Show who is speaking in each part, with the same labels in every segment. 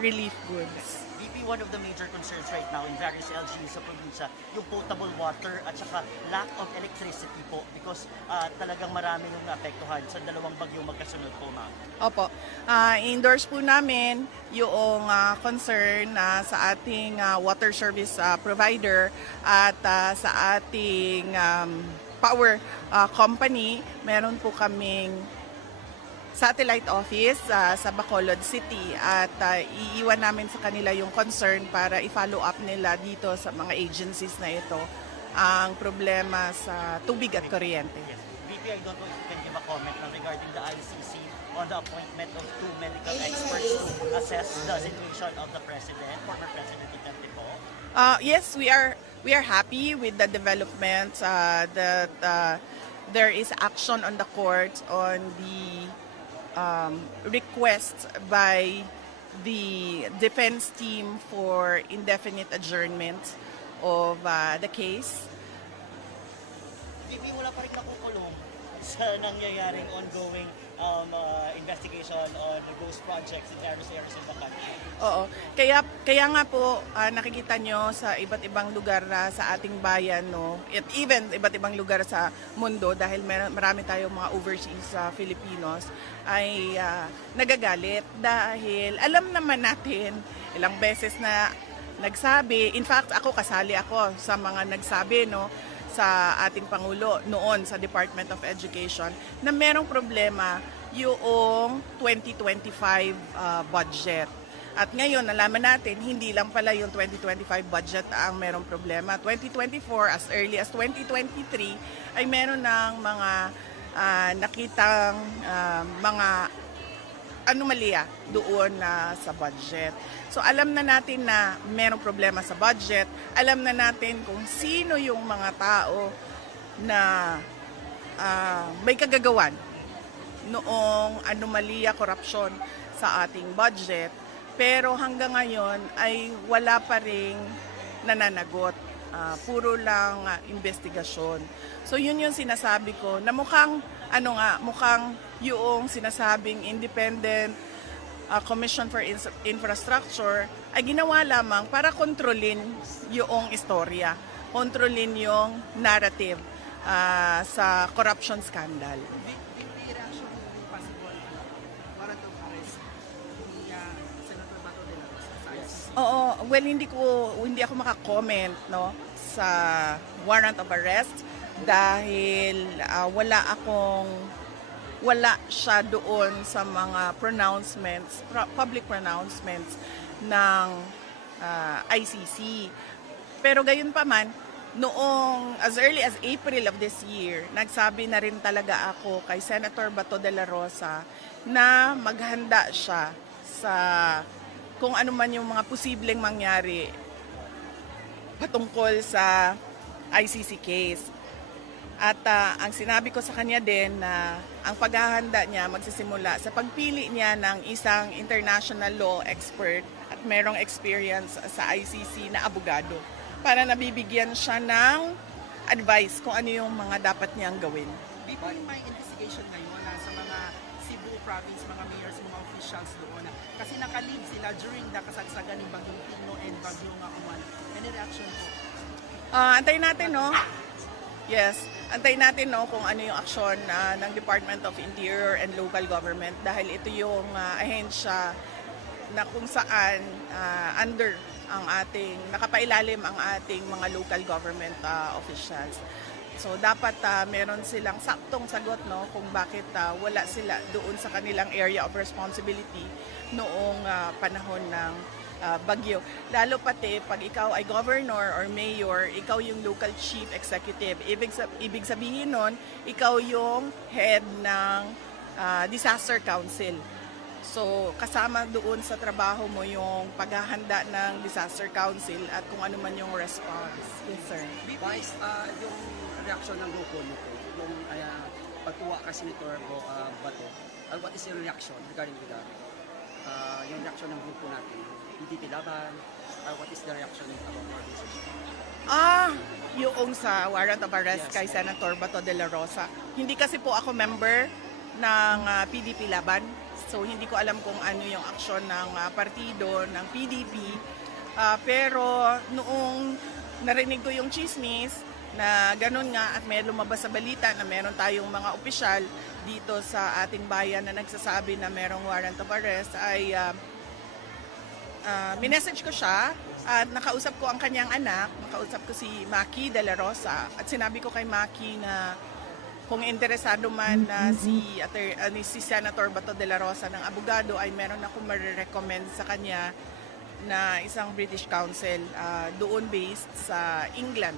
Speaker 1: relief goods.
Speaker 2: VP, one of the major concerns right now in various LGUs sa probinsya, yung potable water at saka lack of electricity po because ah, talagang marami yung naapektuhan sa dalawang bagyong magkasunod po, ma'am.
Speaker 1: Opo. Ah, endorse po namin yung ah, concern na sa ating ah, water service ah, provider at ah, sa ating um, power ah, company. Meron po kaming satellite office ah, sa Bacolod City at ah, iiwan namin sa kanila yung concern para i-follow up nila dito sa mga agencies na ito ang problema sa tubig at kuryente.
Speaker 2: Yes. VP, I don't know if you can give a comment regarding the ICC on the appointment of two medical experts to assess the situation of the president, former President Duterte po.
Speaker 1: Uh, yes, we are we are happy with the developments uh, that uh, there is action on the courts on the um, request by the defense team for indefinite adjournment of uh, the case.
Speaker 2: VP, wala pa rin nakukulong sa nangyayaring ongoing um, uh, investigation on ghost projects in various areas of the country.
Speaker 1: Oo. Kaya kaya nga po ah, nakikita nyo sa iba't ibang lugar na sa ating bayan no, at even iba't ibang lugar sa mundo dahil mer- marami tayong mga overseas sa Filipinos ay ah, nagagalit dahil alam naman natin ilang beses na nagsabi, in fact ako kasali ako sa mga nagsabi no sa ating Pangulo noon sa Department of Education na merong problema yung 2025 ah, budget. At ngayon, nalaman natin, hindi lang pala yung 2025 budget ang merong problema. 2024, as early as 2023, ay meron ng mga ah, nakitang ah, mga anomalya doon na sa budget. So alam na natin na merong problema sa budget. Alam na natin kung sino yung mga tao na ah, may kagagawan noong anomalya, korupsyon sa ating budget. Pero hanggang ngayon ay wala pa ring nananagot. Ah, puro lang ah, investigasyon. So yun yung sinasabi ko na mukhang ano nga, mukhang yung sinasabing independent ah, Commission for Ins- Infrastructure ay ginawa lamang para kontrolin yung istorya, kontrolin yung narrative ah, sa corruption scandal.
Speaker 3: Uh, sa ICC.
Speaker 1: Oo, well hindi ko hindi ako maka-comment no sa warrant of arrest dahil ah, wala akong wala siya doon sa mga pronouncements, pro- public pronouncements ng ah, ICC. Pero gayon pa man, noong as early as April of this year, nagsabi na rin talaga ako kay Senator Bato de la Rosa na maghanda siya sa kung ano man yung mga posibleng mangyari patungkol sa ICC case. At ah, ang sinabi ko sa kanya din na ang paghahanda niya magsisimula sa pagpili niya ng isang international law expert at merong experience sa ICC na abogado para nabibigyan siya ng advice kung ano yung mga dapat niyang gawin.
Speaker 3: VP, may investigation ngayon ah, sa mga Cebu province, mga mayors, mga officials doon. Kasi nakalib sila during the kasagsagan ng Bagyong Pino and Bagyong uh, Uwan. Any reaction po?
Speaker 1: Ah, antayin natin, no? Yes. Antayin natin, no, kung ano yung aksyon ah, ng Department of Interior and Local Government dahil ito yung ah, ahensya na kung saan ah, under ang ating, nakapailalim ang ating mga local government ah, officials. So dapat ah, meron silang saktong sagot no kung bakit ah, wala sila doon sa kanilang area of responsibility noong ah, panahon ng ah, bagyo. Lalo pati pag ikaw ay governor or mayor, ikaw yung local chief executive. Ibig, sab- ibig sabihin nun, ikaw yung head ng ah, disaster council. So, kasama doon sa trabaho mo yung paghahanda ng disaster council at kung ano man yung response. Yes, sir.
Speaker 4: Vice, ah, yung reaction ng grupo po, yung uh, pagtuwa ka Senator Bo, ah, Bato, ah, what is your reaction regarding that? Ah, yung reaction ng grupo natin, PDP Laban, ah, what is the reaction about our organization?
Speaker 1: Ah, yung sa warrant of arrest
Speaker 4: Yes.
Speaker 1: kay Senator Bato de la Rosa. Hindi kasi po ako member ng ah, PDP Laban. So hindi ko alam kung ano yung aksyon ng ah, partido, ng PDP. Ah, pero noong narinig ko yung chismis na ganun nga at may lumabas sa balita na meron tayong mga opisyal dito sa ating bayan na nagsasabi na merong warrant of arrest ay ah, Ah, minessage ko siya at nakausap ko ang kanyang anak, nakausap ko si Maki De La Rosa at sinabi ko kay Maki na kung interesado man na si, ater, ah, ni- si Senator Bato De La Rosa ng abogado ay meron ako marirecommend sa kanya na isang British Council ah, doon based sa England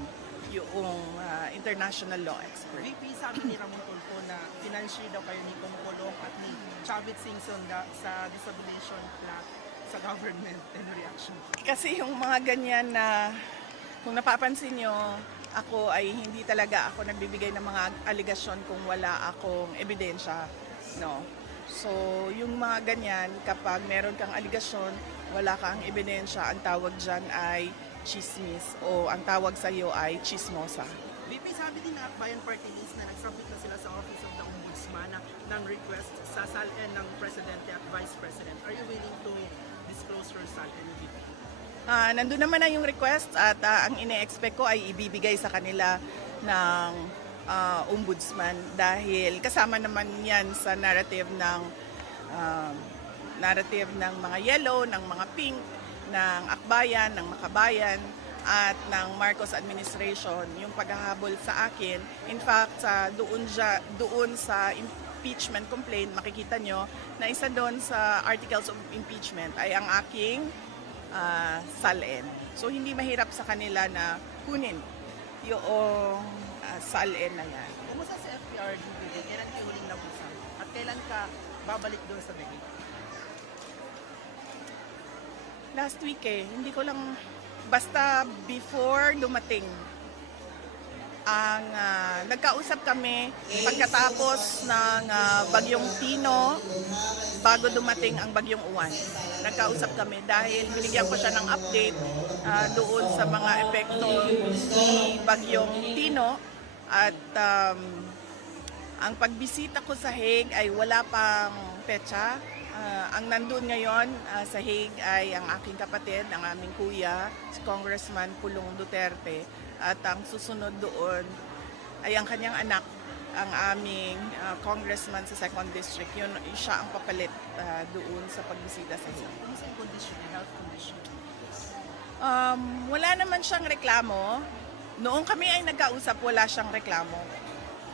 Speaker 1: yung ah, international law expert.
Speaker 3: VP, sabi ni Ramon Tulfo na financier daw kayo ni Pongpolong at ni Chavit Singson da, sa disabilitation plot sa government and reaction.
Speaker 1: Kasi yung mga ganyan na kung napapansin nyo, ako ay hindi talaga ako nagbibigay ng mga aligasyon kung wala akong ebidensya. No? So, yung mga ganyan, kapag meron kang aligasyon, wala kang ebidensya, ang tawag dyan ay chismis o ang tawag sa iyo ay chismosa.
Speaker 3: VP, sabi din ng Akbayan Party List na nagsubmit na sila sa Office of the Ombudsman na, ng request sa SALN ng Presidente at Vice President. Are you willing to disclose your SALN, VP?
Speaker 1: Ah, nandun naman na yung request at ah, ang ine-expect ko ay ibibigay sa kanila ng ah, ombudsman dahil kasama naman yan sa narrative ng um, narrative ng mga yellow, ng mga pink, ng akbayan, ng makabayan at ng Marcos administration yung paghahabol sa akin. In fact, sa doon siya, doon sa impeachment complaint, makikita nyo na isa doon sa articles of impeachment ay ang aking ah, SALN. So hindi mahirap sa kanila na kunin yung ah, SALN na yan.
Speaker 3: Kumusta sa FPRD? Kailan kayo huling nag-usap? At kailan ka babalik doon sa Begay?
Speaker 1: Last week eh, hindi ko lang, basta before dumating, ang ah, nagkausap kami pagkatapos ng ah, bagyong Tino bago dumating ang bagyong Uwan. Nagkausap kami dahil binigyan ko siya ng update ah, doon sa mga epekto ni bagyong Tino at um, ang pagbisita ko sa Hague ay wala pang petsa. Ah, ang nandun ngayon ah, sa Hague ay ang aking kapatid, ang aming kuya, si Congressman Pulong Duterte. At ang susunod doon ay ang kanyang anak, ang aming ah, congressman sa 2nd District. Yun, siya ang papalit ah, doon sa pagbisita sa Hague.
Speaker 3: Kumusta yung condition, yung health condition?
Speaker 1: Um, wala naman siyang reklamo. Noong kami ay nagkausap, wala siyang reklamo.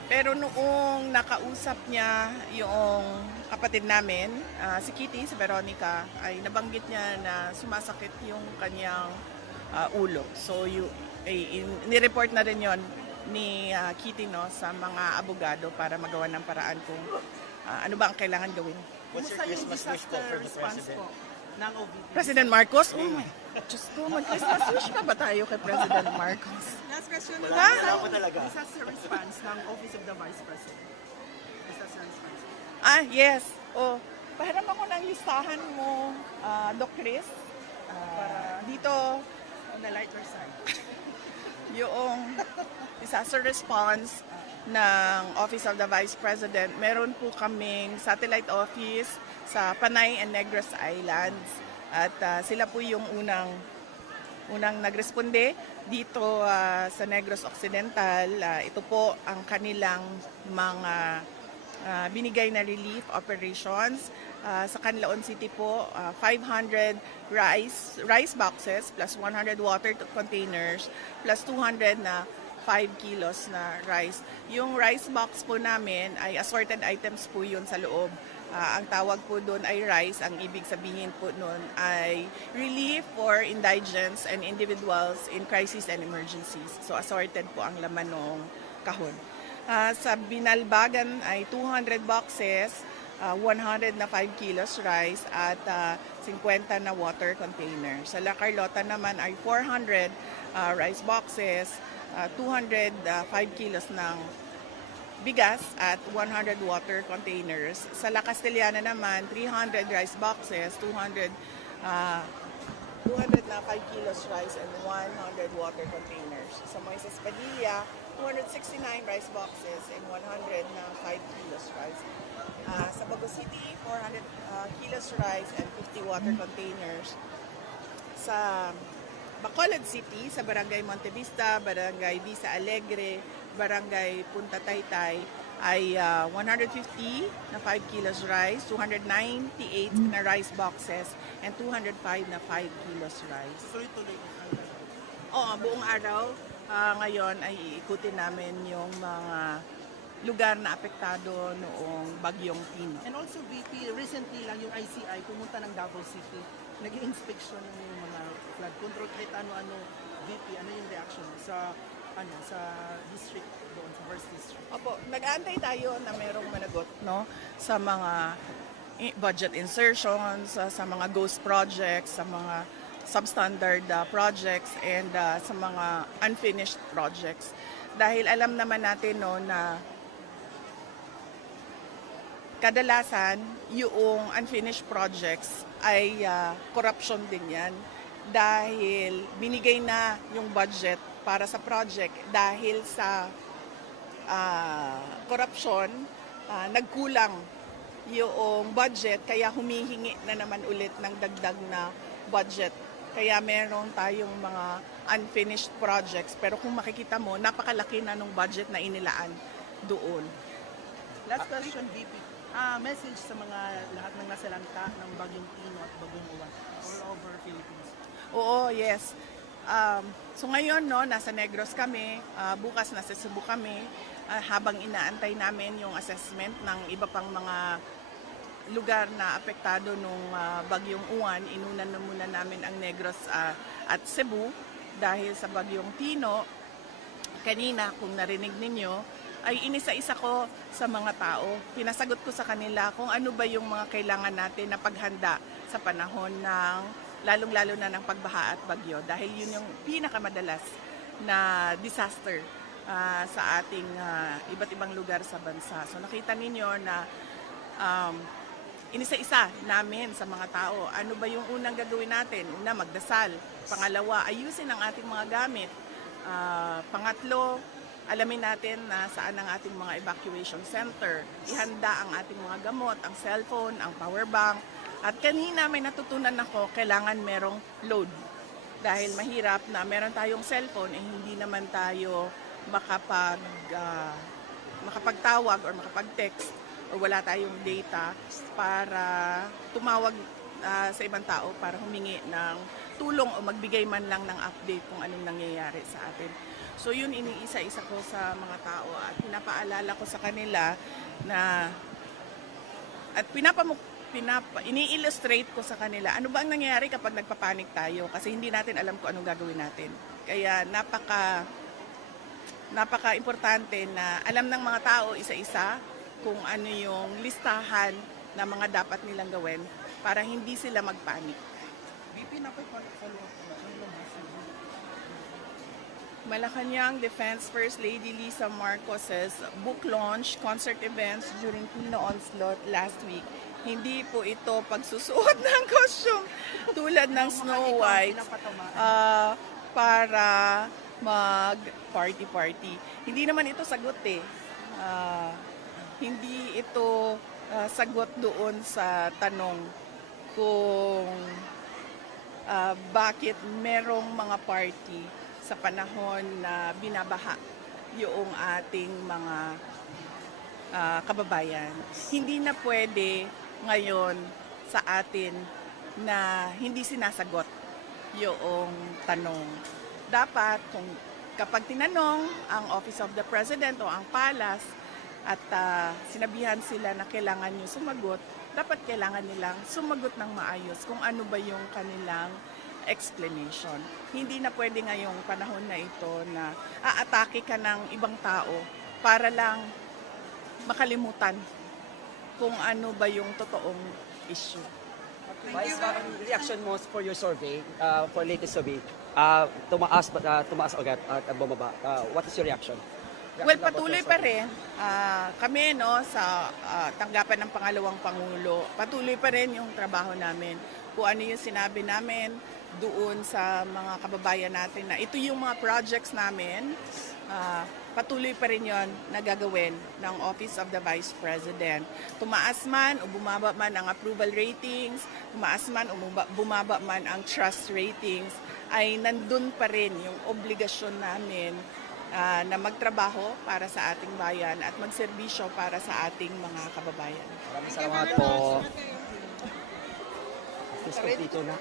Speaker 1: Pero noong nakausap niya yung kapatid namin, ah, si Kitty, si Veronica, ay nabanggit niya na sumasakit yung kanyang ah, ulo. So, you, ay, nireport na rin yon ni ah, Kitty no, sa mga abogado para magawa ng paraan kung ah, ano ba ang kailangan gawin.
Speaker 2: What's your Christmas wish po for the
Speaker 3: response
Speaker 2: President?
Speaker 3: po ng OVP?
Speaker 1: President Marcos? Oh my, Diyos ko, mag-Christmas wish pa ba tayo kay President Marcos?
Speaker 3: Last question.
Speaker 2: Wala, wala po talaga.
Speaker 3: Disaster response ng Office of the Vice President. Disaster response.
Speaker 1: Ah, yes. Oh, pahiram ako ng listahan mo, ah, Doc Chris. Ah, dito,
Speaker 3: On the lighter side.
Speaker 1: yung disaster response ng Office of the Vice President, meron po kaming satellite office sa Panay and Negros Islands. At ah, sila po yung unang unang nagresponde dito ah, sa Negros Occidental. Ah, ito po ang kanilang mga ah, binigay na relief operations. Ah, sa Canlaon City po, ah, 500 rice rice boxes plus 100 water containers plus 200 na 5 kilos na rice. Yung rice box po namin ay assorted items po yun sa loob. Ah, ang tawag po doon ay rice. Ang ibig sabihin po noon ay relief for indigents and individuals in crisis and emergencies. So assorted po ang laman ng kahon. Ah, sa Binalbagan ay 200 boxes, ah, 100 na 5 kilos rice at ah, 50 na water container. Sa La Carlota naman ay 400 ah, rice boxes, ah, 200 ah, 5 kilos ng bigas at 100 water containers. Sa La Castellana naman, 300 rice boxes, 200 ah, 200 na 5 kilos rice and 100 water containers. Sa Moises Padilla, 269 rice boxes and 100 na 5 kilos rice. Ah, sa Bago City, 400 ah, kilos rice and 50 water containers. Sa Bacolod City, sa Barangay Montevista, Barangay Vista Alegre, Barangay Punta Taytay, ay ah, 150 na 5 kilos rice, 298 na rice boxes, and 205 na 5 kilos rice.
Speaker 3: Tuloy-tuloy.
Speaker 1: Oo, buong araw ah, ngayon ay iikutin namin yung mga lugar na apektado noong bagyong Pino.
Speaker 3: And also VP, recently lang yung ICI pumunta ng Davao City. Nag-inspection ng mga flood control kahit ano-ano VP, ano yung reaction sa ano sa district doon sa first district.
Speaker 1: Opo, nag-aantay tayo na merong managot no sa mga budget insertions, sa, sa mga ghost projects, sa mga substandard uh, projects and uh, sa mga unfinished projects. Dahil alam naman natin no na kadalasan yung unfinished projects ay uh, corruption din yan dahil binigay na yung budget para sa project dahil sa ah, corruption, ah, nagkulang yung budget kaya humihingi na naman ulit ng dagdag na budget. Kaya meron tayong mga unfinished projects pero kung makikita mo, napakalaki na nung budget na inilaan doon.
Speaker 3: Last question VP. Ah, message sa mga lahat ng nasalanta ng Bagyong Pino at Bagyong Uwan all over Philippines.
Speaker 1: Oo, yes. Um, so ngayon, no, nasa Negros kami, ah, bukas nasa Cebu kami, ah, habang inaantay namin yung assessment ng iba pang mga lugar na apektado nung ah, bagyong Uwan, inunan na muna namin ang Negros ah, at Cebu dahil sa bagyong Tino. Kanina, kung narinig ninyo, ay inisa-isa ko sa mga tao. Pinasagot ko sa kanila kung ano ba yung mga kailangan natin na paghanda sa panahon ng lalong-lalo na ng pagbaha at bagyo dahil yun yung pinakamadalas na disaster ah, sa ating ah, iba't ibang lugar sa bansa. So nakita ninyo na um, inisa-isa namin sa mga tao. Ano ba yung unang gagawin natin? Una, magdasal. Pangalawa, ayusin ang ating mga gamit. Ah, pangatlo, alamin natin na saan ang ating mga evacuation center. Ihanda ang ating mga gamot, ang cellphone, ang power bank. At kanina may natutunan ako, kailangan merong load. Dahil mahirap na meron tayong cellphone, eh hindi naman tayo makapag, ah, makapagtawag or makapag-text o wala tayong data para tumawag ah, sa ibang tao para humingi ng tulong o magbigay man lang ng update kung anong nangyayari sa atin. So yun iniisa-isa ko sa mga tao at pinapaalala ko sa kanila na at pinapamuk pinapa, ini-illustrate ko sa kanila ano ba ang nangyayari kapag nagpapanik tayo kasi hindi natin alam kung anong gagawin natin. Kaya napaka napaka-importante na alam ng mga tao isa-isa kung ano yung listahan na mga dapat nilang gawin para hindi sila magpanik.
Speaker 3: VP, na follow lang message?
Speaker 1: Malacanang Defense First Lady Lisa Marcos's book launch concert events during Pino Onslaught last week. Hindi po ito pagsusuot ng costume tulad ng Snow White ah, para mag party-party. Hindi naman ito sagot eh. Ah, hindi ito ah, sagot doon sa tanong kung ah, bakit merong mga party sa panahon na binabaha yung ating mga ah, kababayan. Hindi na pwede ngayon sa atin na hindi sinasagot yung tanong. Dapat kung kapag tinanong ang Office of the President o ang Palace at ah, sinabihan sila na kailangan nyo sumagot, dapat kailangan nilang sumagot ng maayos kung ano ba yung kanilang explanation. Hindi na pwede ngayong panahon na ito na aatake ka ng ibang tao para lang makalimutan kung ano ba yung totoong issue.
Speaker 4: Vice, parang reaction mo for your survey, uh, for latest survey, uh, tumaas, uh, tumaas agad at uh, bumaba. Uh, what is your reaction?
Speaker 1: Well, patuloy pa rin. Ah, kami no sa ah, tanggapan ng pangalawang pangulo, patuloy pa rin yung trabaho namin. Kung ano yung sinabi namin doon sa mga kababayan natin na ito yung mga projects namin. Ah, patuloy pa rin yon na gagawin ng Office of the Vice President. Tumaas man o bumaba man ang approval ratings, tumaas man o bumaba man ang trust ratings, ay nandun pa rin yung obligasyon namin ah, na magtrabaho para sa ating bayan at magserbisyo para sa ating mga kababayan.
Speaker 4: Maraming salamat po. Gusto dito na.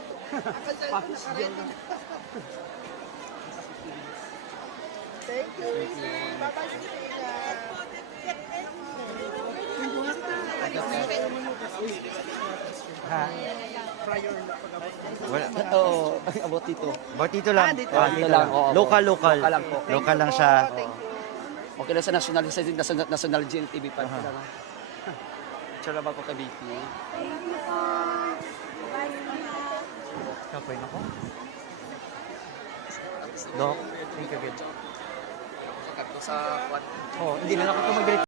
Speaker 3: Thank you, Bye-bye, Prior na pag-abot.
Speaker 5: Wala.
Speaker 4: Oo, abot dito.
Speaker 5: About dito lang.
Speaker 3: Ah, dito.
Speaker 5: Ah,
Speaker 4: Dito lang, oo, oo.
Speaker 5: Local, local.
Speaker 4: Local lang po.
Speaker 5: Local lang siya.
Speaker 4: Okay na sa national, sa national, national GNTV pa. Uh-huh. Tsura ba ko kay BP?
Speaker 5: Kapoy na ko. Dok, thank you, good.
Speaker 4: Sa
Speaker 5: Oh, hindi na lang ako mag